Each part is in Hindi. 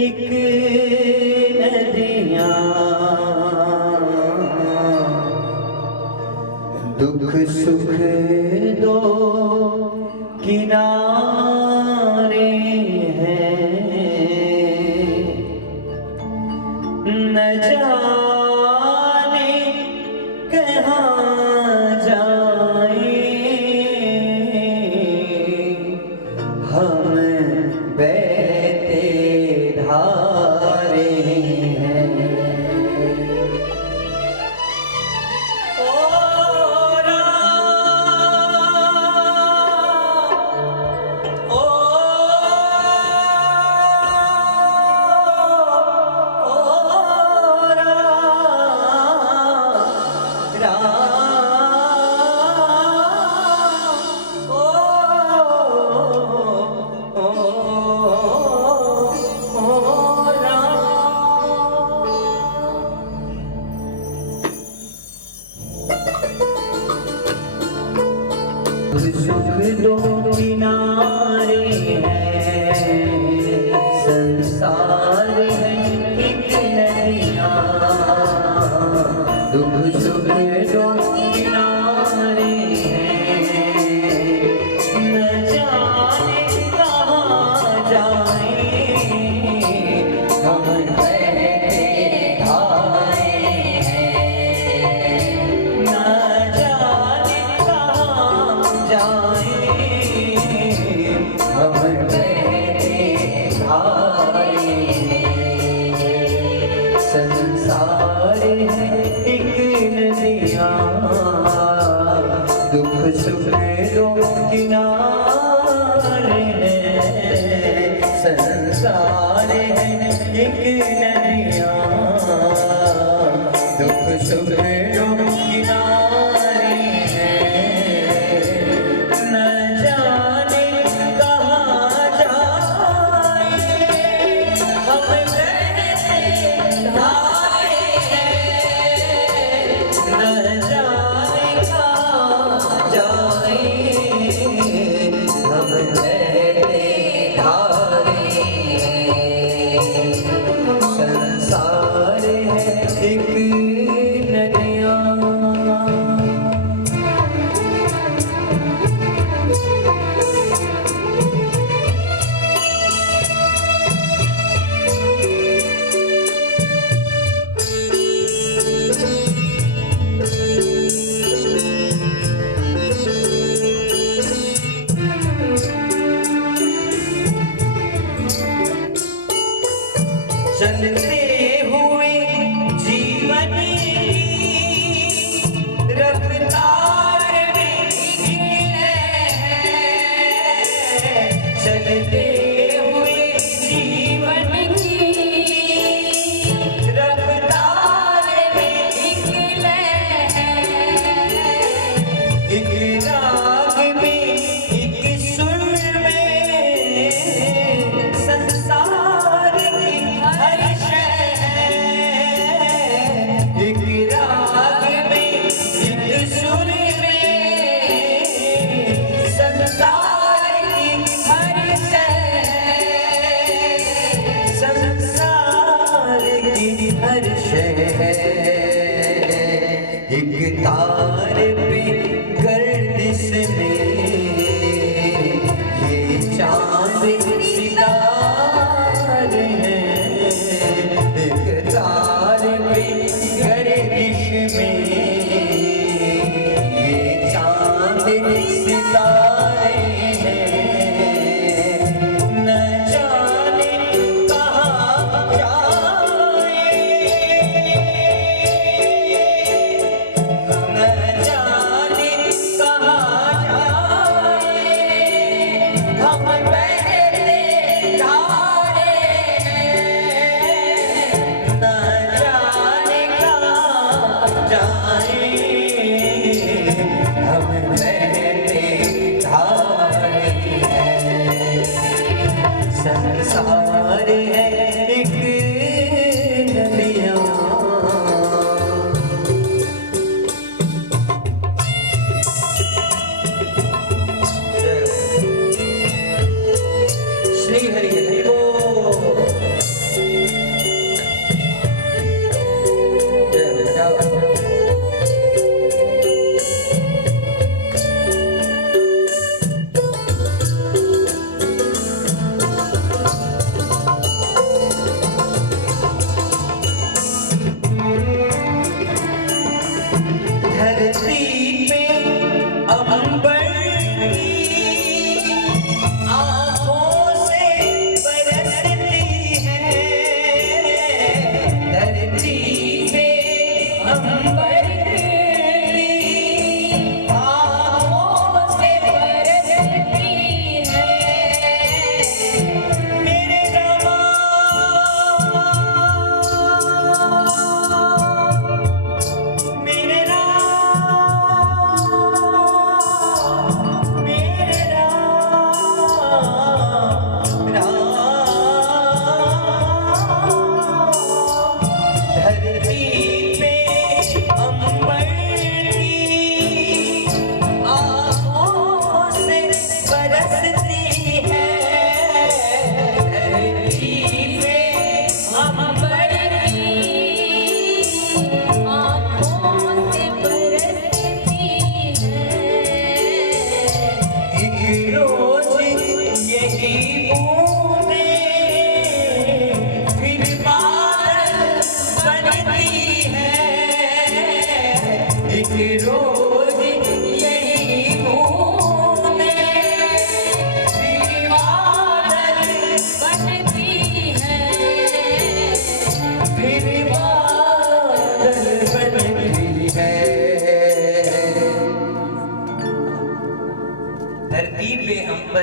एक नदियाँ दुख सुख दो किनारे हैं, न जाने कहाँ जाए हम बहते धारे हैं। सुख दो किनारे हैं, संसार है एक नदियाँ दुख सुख दो किनारे हैं, न जाने कहाँ जाए हम बहते धारे हैं, न जाने कहाँ जाए हम बहते धारे हैं। संसार है एक नदियाँ दुख सुख दो किनारे हैं, संसार है एक नदियाँ दुख सुख दो किनारे हैं, न जाने कहाँ जाए हम बहते धारे हैं, न जाने कहाँ जाए हम बहते धारे हैं। संसार है एक नदियाँ चलते हुए जीवन रफ्तार में चलते हुए जीवन रफ्तार में एक राग में एक सुर में संसार की हर शय है, एक राग में एक सुर में संसार की हर शय है, संसार की हर शय है। एक तार पे गर्दिश में ये चांद सितारे हैं, एक तार पे गर्दिश में ये चांद सितारे हैं, न जाने कहाँ जाए न जाने कहाँ जाए हम बहते धारे हैं, न जाने कहाँ जाए हम बहते धारे हैं। संसार है एक नदियाँ श्री हरि हरि बोल।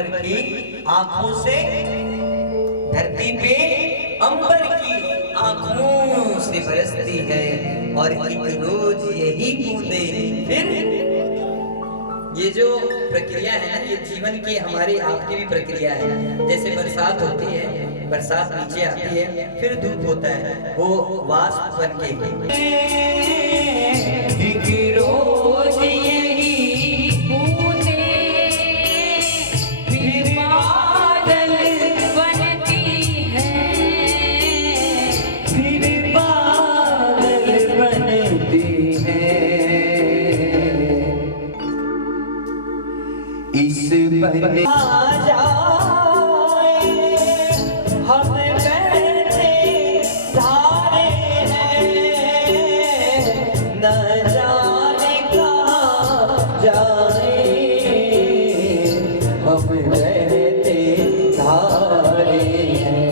अंबर की आंखों से, धरती पे अंबर की आंखों से बरसती है और एक रोज यही बूंदे फिर। ये जो प्रक्रिया है ना, ये जीवन की हमारी आपकी भी प्रक्रिया है। जैसे बरसात होती है, बरसात नीचे आती है, फिर धूप होता है, वो वाष्प बन के एक रोज यही बूंदे फिर बादल बनती है, फिर बादल बनती है। इस बने आ जाए हम बैठे धारे हैं, न जाने कहाँ जाए हम बैठे धारे हैं।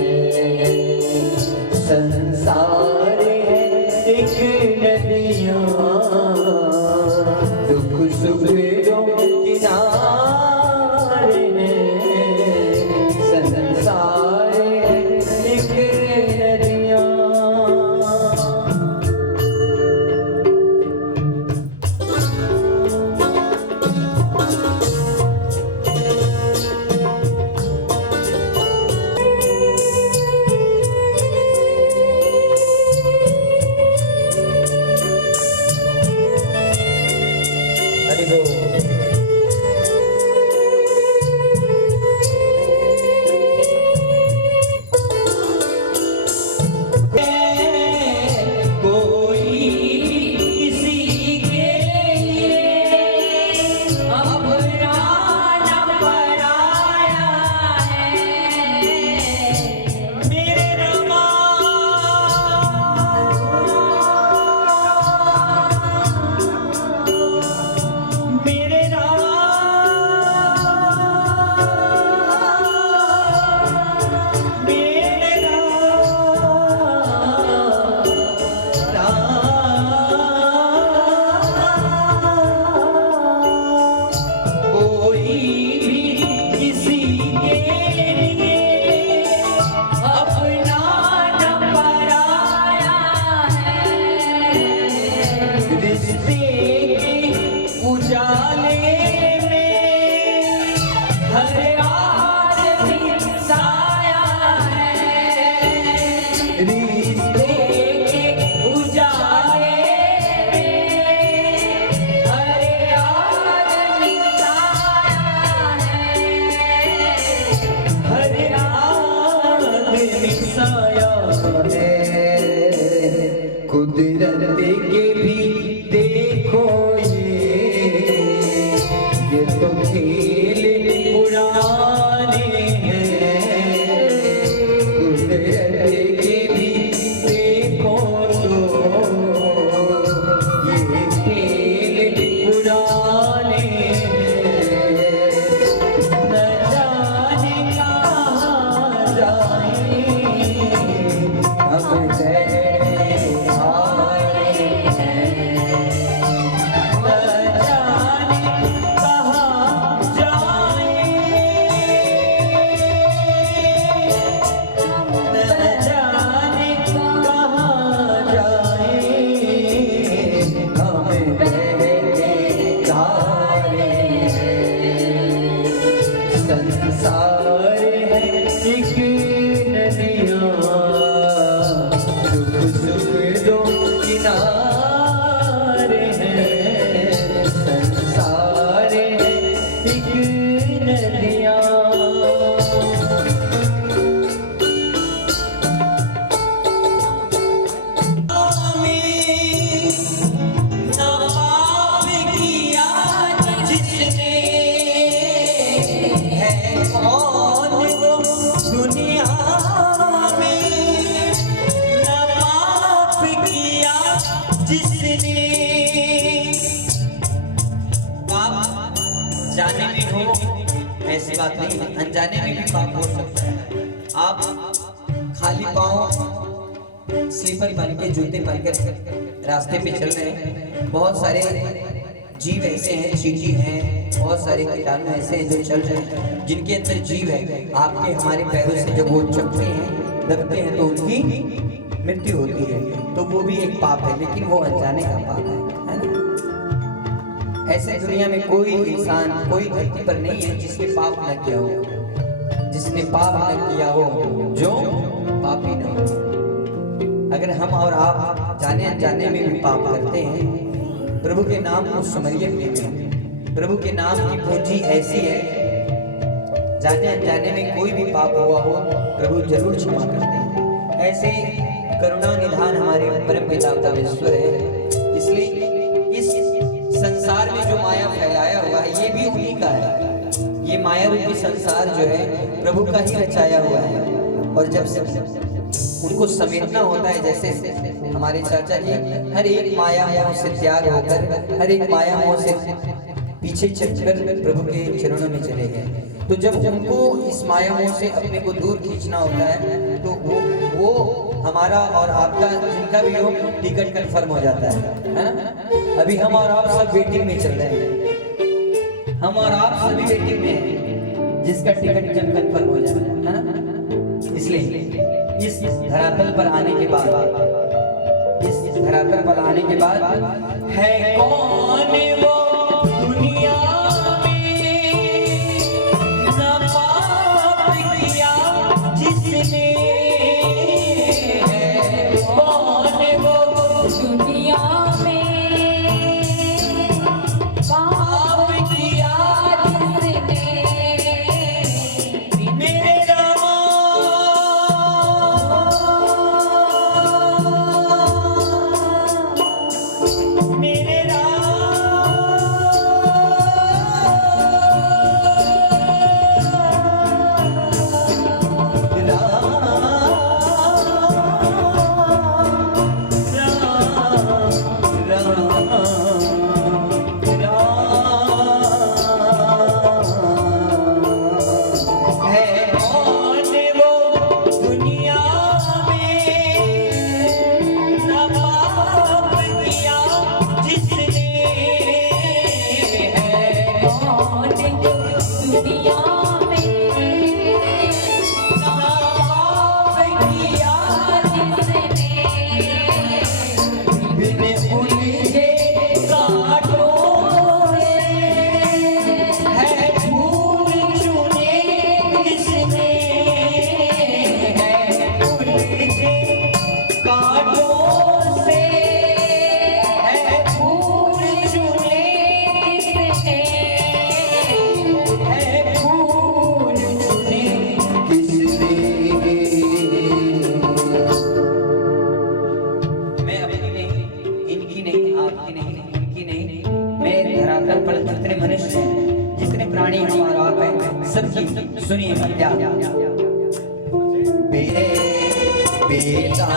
संसार है एक नदियाँ, दुख सुख किनारे कुदरत के भी देखो ये तो खेल पुराने हैं। कुदरत के भी देखो तो ये खेल पुराने हैं। न जाने कहाँ जाए हम जाने में हो ऐसी बात नहीं, अनजाने में भी पाप हो सकता है। आप खाली पाँव स्लीपर पहन के, जूते पहन कर रास्ते पे चल रहे हैं, बहुत सारे जीव ऐसे हैं, चींटी हैं, बहुत सारे कीटाणु ऐसे हैं जो चल रहे हैं, जिनके अंदर जीव है। आपके हमारे पैरों से जब वो चपते हैं, दबते हैं, तो उनकी मृत्यु होती है। तो वो भी एक पाप है, लेकिन वो अनजाने का पाप है ना। ऐसे दुनिया में कोई इंसान, कोई धरती पर नहीं है जिसने पाप न किया हो, जिसने पाप न किया हो, जो पापी न हो। अगर हम और आप जाने अनजाने में भी पाप करते हैं, प्रभु के नाम को सुमरिए प्रेमी, प्रभु के नाम की पूंजी ऐसी है, जाने अनजाने में कोई भी पाप हुआ हो, प्रभु जरूर क्षमा करते हैं। ऐसे करुणा निधान हमारे परम पिता परमेश्वर है। इसलिए इस संसार में जो माया फैलाया हुआ है, ये भी उन्हीं का है। ये माया रूपी संसार जो है प्रभु का ही रचाया हुआ है। और जब से उनको समेटना होता है, जैसे हमारे चाचा जी हर एक माया मोह से त्याग होकर, हर एक माया मोह से पीछे चलकर प्रभु के चरणों में चले गए। तो जब उनको इस माया मोह से अपने को दूर खींचना होता है, तो वो हमारा और आपका जिनका भी हो टिकट कंफर्म हो जाता है ना। अभी हम और आप सब वेटिंग में चल रहे हैं, हम और आप सभी वेटिंग में हैं, जिसका टिकट जब कंफर्म हो जाता है ना। इसलिए इस धरातल पर आने के बाद, इस धरातल पर आने के बाद है कौन वो दुनिया में ना पाप किया जिसने, है कौन वो दुनिया में पाप किया जिसने, मेरे सुनिए क्या बेटा